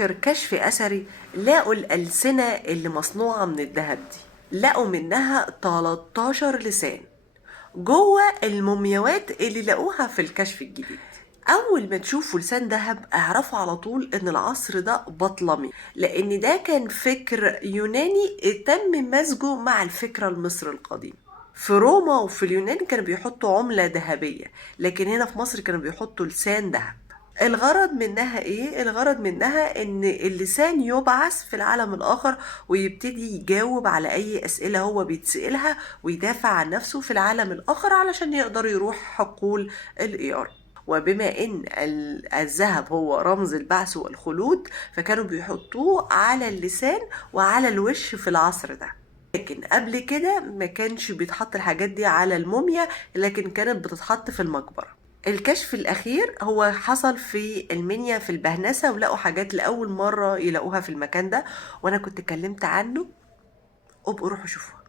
آخر كشف أثري لقوا الألسنة اللي مصنوعة من الذهب دي، لقوا منها 13 لسان جوه المومياوات اللي لقوها في الكشف الجديد. أول ما تشوفوا لسان ذهب اعرفوا على طول إن العصر ده بطلمي، لأن ده كان فكر يوناني تم مزجه مع الفكرة المصري القديم. في روما وفي اليونان كانوا بيحطوا عملة ذهبية، لكن هنا في مصر كانوا بيحطوا لسان ذهب. الغرض منها ايه؟ الغرض منها ان اللسان يبعث في العالم الاخر ويبتدي يجاوب على اي اسئلة هو بيتسألها ويدافع عن نفسه في العالم الاخر علشان يقدر يروح حقول الايار. وبما ان الذهب هو رمز البعث والخلود، فكانوا بيحطوه على اللسان وعلى الوش في العصر ده. لكن قبل كده ما كانش بيتحط الحاجات دي على الموميا، لكن كانت بتتحط في المقبرة. الكشف الأخير هو حصل في المنيا في البهنسة، ولقوا حاجات لأول مرة يلاقوها في المكان ده، وأنا كنت اتكلمت عنه، ابقوا روحوا شوفوها.